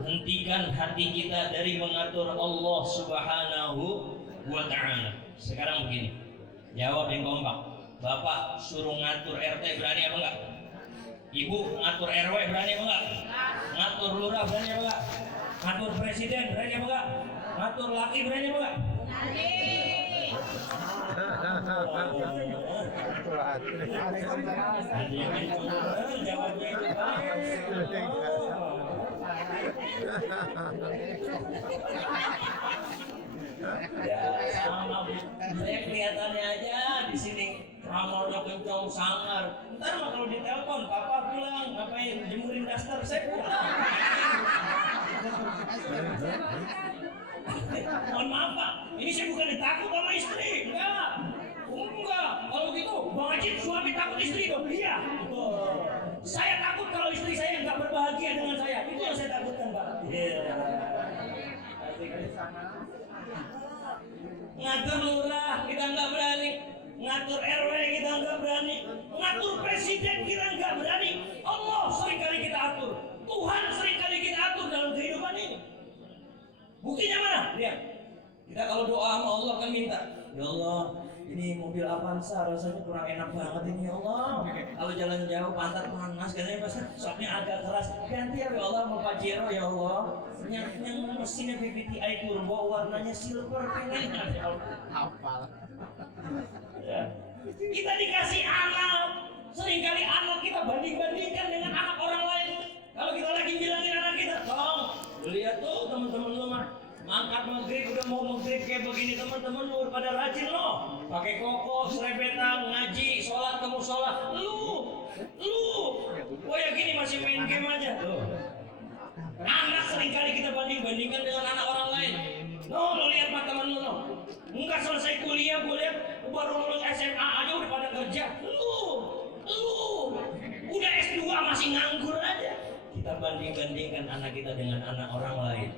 Hentikan hati kita dari mengatur Allah Subhanahu wa ta'ala. Sekarang begini, jawab yang kompak. Bapak suruh ngatur RT berani apa enggak? Ibu ngatur RW berani apa enggak? Ngatur lurah berani apa enggak? Ngatur presiden berani apa enggak? Ngatur laki berani apa enggak? Saya kelihatannya aja di sini ramalnya kencang sangar. Ntar mah kalau ditelepon, papa pulang, ngapain jemurin daster, saya pulang. Mohon maaf Pak, ini saya bukan ditakut sama istri, enggak. Kalau gitu Bang Ajib suami takut istri dong, iya. Saya takut kalau istri saya nggak berbahagia dengan saya, itu yang saya takutkan Pak. Ngatur lurah kita nggak berani, ngatur RW kita nggak berani, ngatur presiden kita nggak berani. Allah seringkali kita atur, Tuhan seringkali kita atur dalam kehidupan ini. Buktinya mana? Lihat, kita kalau doa sama Allah kan minta, ya Allah, ini mobil Avanza rasanya kurang enak banget ini ya Allah. Kalau jalan jauh pantat panas, katanya pas soknya agak keras. Ganti ya Allah sama Pajero ya Allah. Yang mesinnya VVTi turbo warnanya silver pengen ya Allah. Hafal. Ya. Kita dikasih anak, seringkali anak kita banding-bandingkan dengan anak orang lain. Kalau kita lagi bilangin anak kita, tolong lihat tuh teman-teman lu mah angkat maghrib udah mau maghrib kayak begini, teman-teman lu pada rajin loh, pakai koko, selebetan, ngaji, sholat kamu sholat, lu, ya gini masih main game aja tuh. Anak seringkali kita banding-bandingkan dengan anak orang lain. Lu lihat mah teman lu enggak selesai kuliah, gue lihat baru lulus SMA aja udah pada kerja. Lu udah S2 masih nganggur aja. Kita banding-bandingkan anak kita dengan anak orang lain.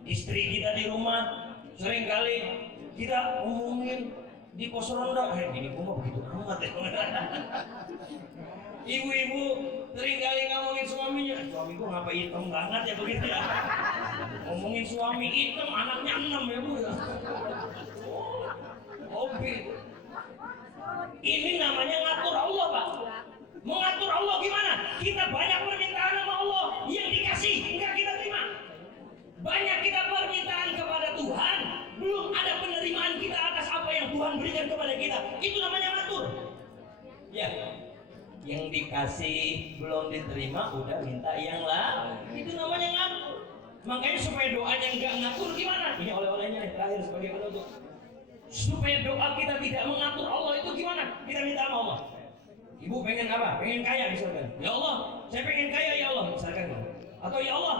Istri kita di rumah seringkali kita ngomongin di pos ronda, gini gua mah begitu amat ya. Ibu-ibu seringkali ngomongin suaminya, suami gua ngapa hitam banget ya begitu ya. Ngomongin suami hitam, anaknya 6 ya Bu ya. Oke. Ini namanya ngatur Allah Pak. Mengatur Allah gimana? Kita banyak permintaan sama Allah, yang dikasih enggak kita terima. Banyak kita permintaan kepada Tuhan, Tuhan berikan kepada kita. Itu namanya ngatur. Ya, yang dikasih belum diterima udah minta yang lain. Itu namanya ngatur. Makanya supaya doanya nggak ngatur gimana? Ini oleh-olehnya nih terakhir sebagai penutup. Supaya doa kita tidak mengatur Allah itu gimana? Kita minta sama Allah. Ibu pengen apa? Pengen kaya misalkan. Ya Allah, saya pengen kaya ya Allah misalkan. Atau ya Allah,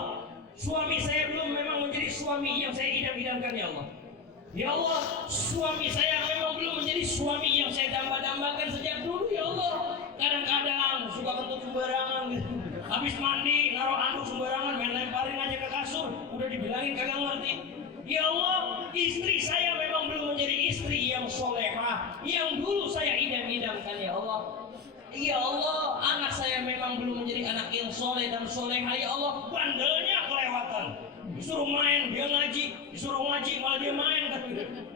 suami saya belum memang menjadi suami yang saya idam-idamkan ya Allah. Ya Allah, suami saya memang belum menjadi suami yang saya damba-dambakan sejak dulu ya Allah. Kadang-kadang suka kentut sembarangan gitu. Habis mandi, naruh anduk sembarangan, main lemparin aja ke kasur. Udah dibilangin kagak ngerti. Ya Allah, istri saya memang belum menjadi istri yang solehah, yang dulu saya idam-idamkan ya Allah. Ya Allah, anak saya memang belum menjadi anak yang soleh dan solehah ya Allah. Bandelnya kelewatan. Disuruh main, dia ngaji. Disuruh ngaji, malah dia main kan.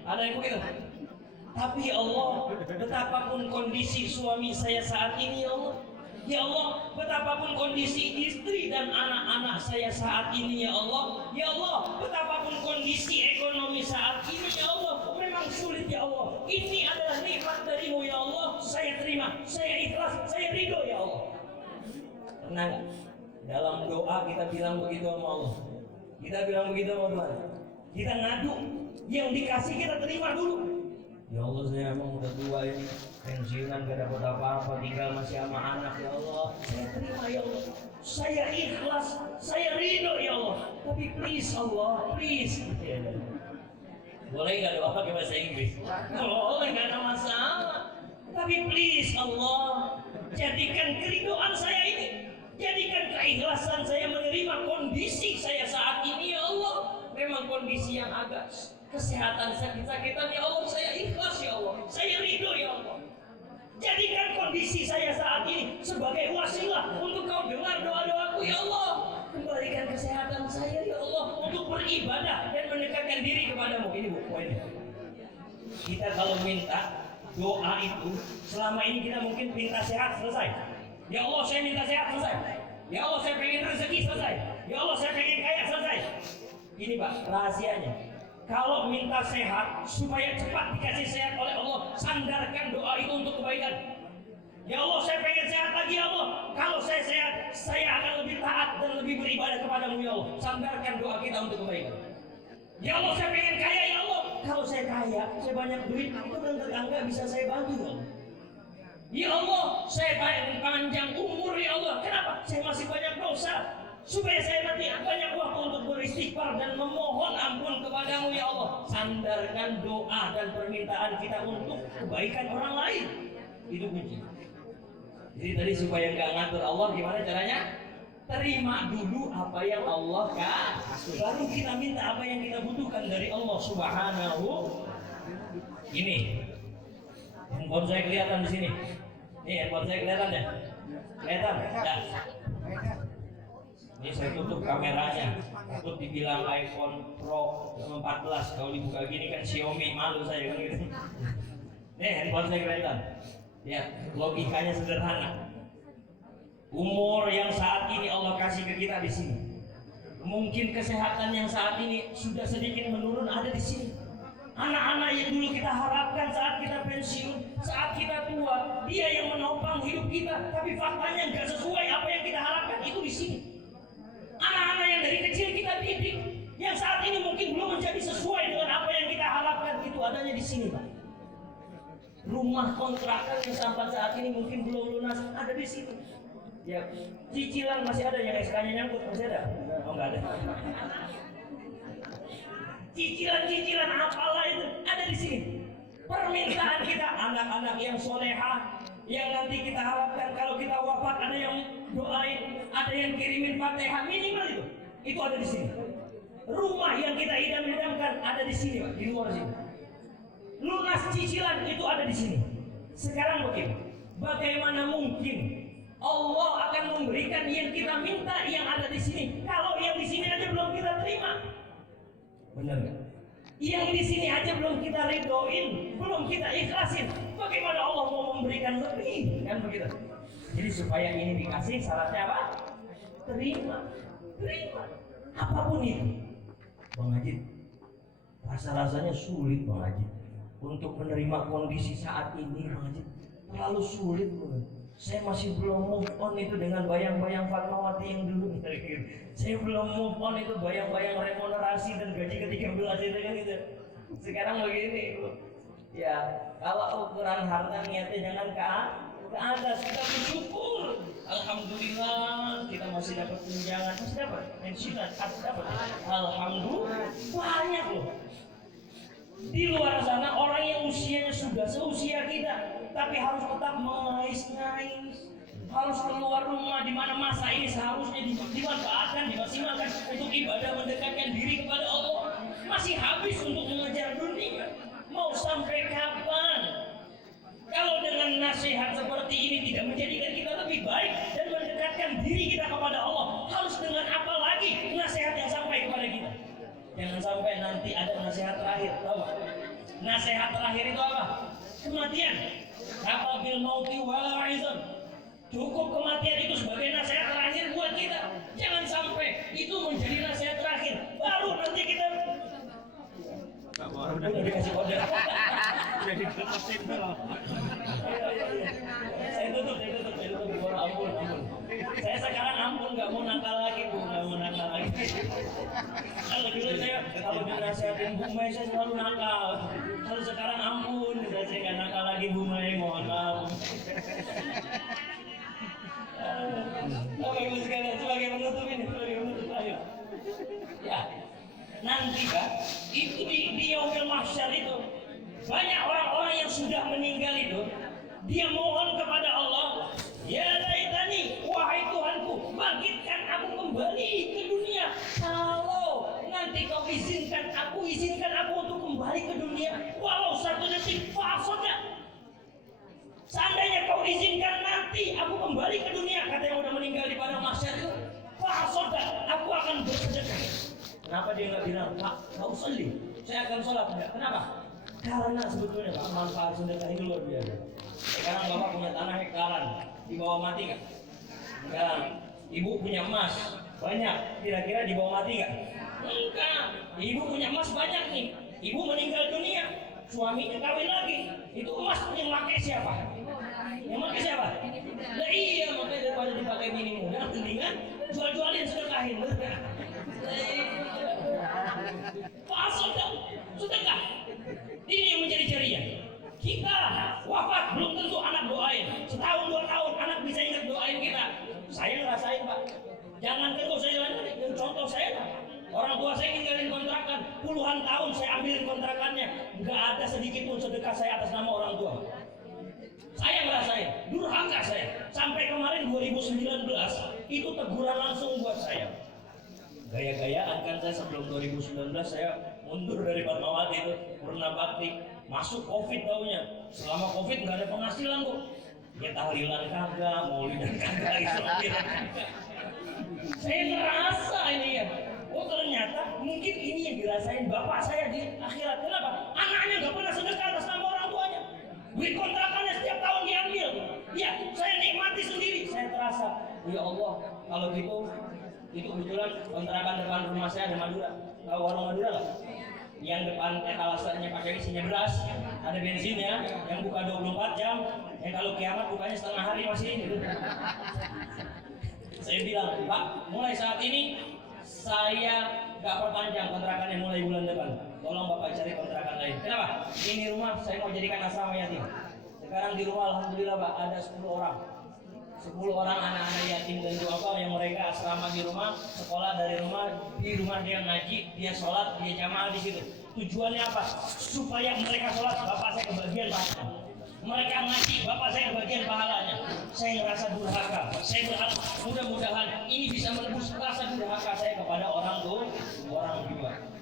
Ada yang begitu. Tapi ya Allah, betapapun kondisi suami saya saat ini ya Allah. Ya Allah, betapapun kondisi istri dan anak-anak saya saat ini ya Allah. Ya Allah, betapapun kondisi ekonomi saat ini ya Allah. Memang sulit ya Allah. Ini adalah nikmat darimu ya Allah. Saya terima, saya ikhlas, saya ridho ya Allah. Tenang, dalam doa kita bilang begitu sama Allah. Kita bilang begitu sama Tuhan. Kita ngadu, yang dikasih kita terima dulu. Ya Allah, saya emang udah tua ini, pensiunan gak dapat apa-apa, tinggal masih sama anak ya Allah. Saya terima ya Allah, saya ikhlas, saya ridho ya Allah. Tapi please Allah, please. Boleh gak doa pakai bahasa Inggris? Boleh, gak ada masalah. Tapi please Allah, jadikan keridhaan saya ini, jadikan keikhlasan saya menerima kondisi saya saat ini ya Allah. Memang kondisi yang agak kesehatan sakit-sakitan ya Allah, saya ikhlas ya Allah, saya ridho ya Allah. Jadikan kondisi saya saat ini sebagai wasilah untuk kau dengar doa-doaku ya Allah. Kembalikan kesehatan saya ya Allah untuk beribadah dan mendekatkan diri kepadamu. Ini bu poinnya. Kita kalau minta doa itu, selama ini kita mungkin minta sehat selesai. Ya Allah saya minta sehat selesai. Ya Allah saya pengen rezeki selesai. Ya Allah saya pengen kaya selesai. Ini Pak, rahasianya. Kalau minta sehat, supaya cepat dikasih sehat oleh Allah, sandarkan doa itu untuk kebaikan. Ya Allah, saya pengen sehat lagi ya Allah. Kalau saya sehat, saya akan lebih taat dan lebih beribadah kepadamu ya Allah. Sandarkan doa kita untuk kebaikan. Ya Allah, saya pengen kaya ya Allah. Kalau saya kaya, saya banyak duit, itu dan tetangga bisa saya bantu ya Allah. Ya Allah, saya panjang umur ya Allah. Kenapa? Saya masih banyak dosa. Supaya saya nanti banyak waktu untuk beristighfar dan memohon ampun kepadamu ya Allah. Sandarkan doa dan permintaan kita untuk kebaikan orang lain. Itu kunci. Jadi tadi supaya nggak ngatur Allah, gimana caranya? Terima dulu apa yang Allah kasih, baru kita minta apa yang kita butuhkan dari Allah Subhanahu. Ini handphone saya kelihatan di sini. Nih handphone saya kelihatan ya? Kelihatan? Ya. Ini saya tutup kameranya, takut dibilang iPhone Pro 14. Kalau dibuka gini kan Xiaomi, malu saya kan gitu. Nih handphone saya kelihatan. Ya, logikanya sederhana. Umur yang saat ini Allah kasih ke kita di sini. Mungkin kesehatan yang saat ini sudah sedikit menurun ada di sini. Anak-anak yang dulu kita harapkan saat kita pensiun, saat kita tua, dia yang menopang hidup kita. Tapi faktanya nggak sesuai apa yang kita harapkan, itu di sini. Anak-anak yang dari kecil kita didik, yang saat ini mungkin belum menjadi sesuai dengan apa yang kita harapkan, itu adanya di sini, Pak. Rumah kontrakan yang sampai saat ini mungkin belum lunas, ada di sini. Ya, cicilan masih ada, yang SK-nya nyangkut masih ada? Oh, nggak ada. Cicilan apalah itu ada di sini. Permintaan kita, anak-anak yang solehah, yang nanti kita harapkan kalau kita wafat ada yang doain, ada yang kirimin Fatihah, minimal itu ada di sini. Rumah yang kita idam-idamkan ada di sini, Pak, di luar sini. Lunas cicilan itu ada di sini. Sekarang bagaimana mungkin Allah akan memberikan yang kita minta yang ada di sini kalau yang di sini aja belum kita terima? Benar nggak? Yang di sini aja belum kita ridhoin, belum kita ikhlasin, bagaimana Allah mau memberikan lebih? Kan begitu. Jadi supaya ini dikasih, syaratnya apa? Terima. Apapun itu. Bang Haji, rasa-rasanya sulit Bang Haji. untuk menerima kondisi saat ini, terlalu sulit loh. Saya masih belum move on itu dengan bayang-bayang Fatmawati yang dulu. Saya belum move on itu bayang-bayang remunerasi dan gaji ke-13 itu kan gitu. Sekarang begini, ya kalau ukuran harta niatnya jangan ke atas, kita bersyukur. Alhamdulillah kita masih dapat tunjangan, masih dapat pensiunan, dapat. Alhamdulillah banyak loh. Di luar sana orang yang usianya sudah seusia kita, tapi harus tetap mengais-ngais, harus keluar rumah di mana masa ini seharusnya dimanfaatkan, dimaksimalkan untuk ibadah, mendekatkan diri kepada Allah, masih habis untuk mengejar dunia. Mau sampai kapan? Kalau dengan nasihat seperti ini tidak menjadikan kita lebih baik dan mendekatkan diri kita kepada Allah, harus dengan apa lagi nasihat yang sampai kepada kita? Jangan sampai nanti ada nasihat terakhir, tahu gak? Nasihat terakhir itu apa? Kematian. Apa bil mauti wa'izun. Cukup kematian itu sebagai nasihat terakhir buat kita. Jangan sampai itu menjadi nasihat terakhir. Baru nanti kita udah dikasih kode. Udah diterusin dong. Saya tutup. Ampun. Saya sekarang ampun, nggak mau nakal lagi Bu, nggak mau nakal lagi. Kalau dulu saya kalau dinasihatin Bu Mai saya selalu nakal. Kalau sekarang ampun, saya nggak nakal lagi Bu Mai, mohon maaf. Oke Bu sekalian, sebagai penutup ayo. Ya, nanti kan itu di yaumil mahsyar itu banyak orang-orang yang sudah meninggal itu, dia mohon kepada Allah, ya laitani, wahai Tuhanku, bangkitkan aku kembali ke dunia. Kalau nanti kau izinkan aku untuk kembali ke dunia, walau 1 detik, fa'asodaq. Seandainya kau izinkan nanti aku kembali ke dunia, kata yang udah meninggal di padang mahsyar itu, fa'asodaq, aku akan bersedekah. Kenapa dia nggak bilang, Pak, nggak usah saya akan sholat? Kenapa? Karena sebetulnya Pak, manfaat sedekah ini luar biasa. Sekarang Bapak punya tanah hektaran, dibawa mati kan? Sekarang Ibu punya emas banyak, kira-kira dibawa mati nggak? Enggak. Ibu punya emas banyak nih, Ibu meninggal dunia, suaminya kawin lagi, itu emas yang pakai siapa? Yang pakai siapa? Nah iya, makanya daripada dipakai minimum, ya mendingan jual-jualin, sedekahin. Sedekah ini yang menjadi jariah. Kita wafat belum tentu anak doain. Setahun 2 tahun anak bisa ingat doain kita. Saya ngerasain Pak. Jangan kalau saya jalan, contoh saya Pak. Orang tua saya ninggalin kontrakan puluhan tahun, saya ambilin kontrakannya. Nggak ada sedikit pun sedekah saya atas nama orang tua. Saya ngerasain, durhaka saya. Sampai kemarin 2019 itu teguran langsung buat saya. Gaya-gayaan kan saya sebelum 2019 saya mundur dari Fatmawati itu, pernah bakti, masuk Covid taunya. Selama Covid nggak ada penghasilan kok. Ya tahlilan kagak, maulidan kagak, Islam kagak. Saya ngerasa ini ya. Oh ternyata mungkin ini yang dirasain bapak saya di akhirat. Kenapa? Anaknya nggak pernah sedekah atas nama orang tuanya. Duit kontrakannya setiap tahun diambil. Ya, saya nikmati sendiri. Saya terasa, ya Allah, kalau gitu itu kebetulan kontrakan depan rumah saya ada Madura. Tahu warung Madura nggak? Yang depan etalasenya pakai isinya beras, ada bensinnya, yang buka 24 jam, yang kalau kiamat bukanya setengah hari masih gitu. Saya bilang, Pak, mulai saat ini saya nggak perpanjang kontrakannya mulai bulan depan. Tolong Bapak cari kontrakan lain. Kenapa? Ini rumah saya mau jadikan asrama yatim. Sekarang di rumah alhamdulillah Pak ada 10 orang. 10 orang anak-anak yatim dan duafa yang mereka asrama di rumah, sekolah dari rumah, di rumah dia ngaji, dia sholat, dia jamaah di situ. Tujuannya apa? Supaya mereka sholat, Bapak saya kebagian pahalanya. Mereka ngaji, Bapak saya kebagian pahalanya. Saya ngerasa durhaka. Saya berharap mudah-mudahan ini bisa menebus rasa durhaka saya kepada orang tua.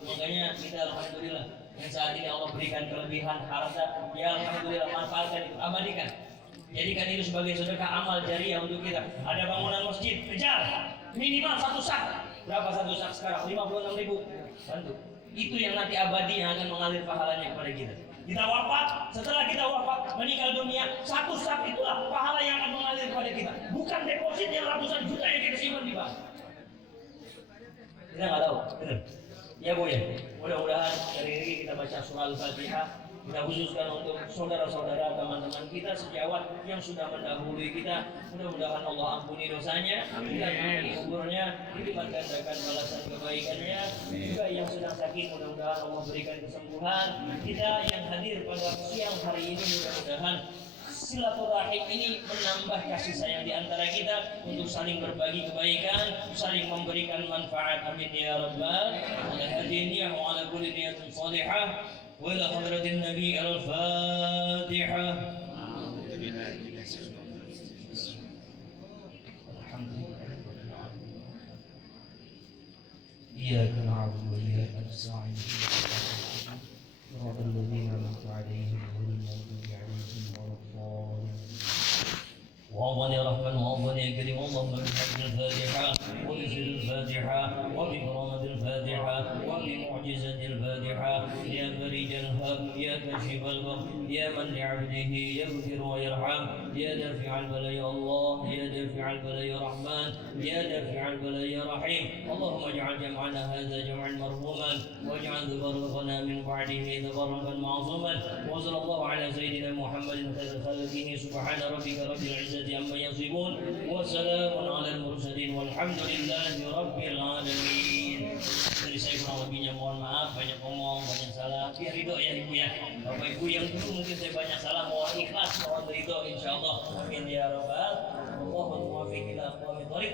Makanya kita alhamdulillah yang saat ini Allah berikan kelebihan harta, ya alhamdulillah manfaatkan itu, abadikan. Jadikan itu sebagai sedekah amal jariah untuk kita. Ada bangunan masjid, kejar minimal 1 sak. Berapa 1 sak sekarang? 56.000. Bantu. Itu yang nanti abadi yang akan mengalir pahalanya kepada kita. Kita wafat, setelah kita wafat meninggal dunia, 1 sak itulah pahala yang akan mengalir kepada kita. Bukan deposit yang ratusan juta yang kita simpan di bank. Kita nggak tahu, benar. Ya Bu ya. Mudah-mudahan dari ini kita baca surah Al-Fatihah. Kita khususkan untuk saudara-saudara, teman-teman kita sejawat yang sudah mendahului kita. Mudah-mudahan Allah ampuni dosanya, dan kuburnya dilipat gandakan balasan kebaikannya. Juga yang sedang sakit, mudah-mudahan Allah berikan kesembuhan. Kita yang hadir pada siang hari ini, mudah-mudahan silaturahim ini menambah kasih sayang di antara kita untuk saling berbagi kebaikan, saling memberikan manfaat. Amin ya rabbal alamin. Wa ala kulli niyatin salihah wa ila hadratin nabi al-fatihah. إياك نعبد وإياك نستعين صراط الذين أنعمت عليهم غير المغضوب عليهم ولا الضالين. وأعطني رحمن وأعطني كريم اللهم بحق الفاتحة وبسر الفاتحة وبكرامة الفاتحة وبمعجزة الفاتحة يا فريج الهم يا كاشف الهم يا من لعبده يغفر ويرحم يا دافع البلاء يا الله يا دافع البلاء يا رحمن يا دافع البلاء يا رحيم. اللهم اجعل جمعنا هذا جمعا مرحوما واجعل تفرقنا من بعده تفرقا معصوما. وصلى الله على سيدنا محمد خير خلقه سبحان ربك رب العزة عما يصفون وسلام على المرسلين والحمد لله رب العالمين. Dari saya kurang lebihnya mohon maaf, banyak ngomong, banyak salah. Biar ridho ya ibu ya. Bapak ibu yang dulu mungkin saya banyak salah, mohon ikhlas, mohon ridho insyaallah. Amin ya rabbal alamin.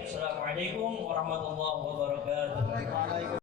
Assalamualaikum warahmatullahi wabarakatuh.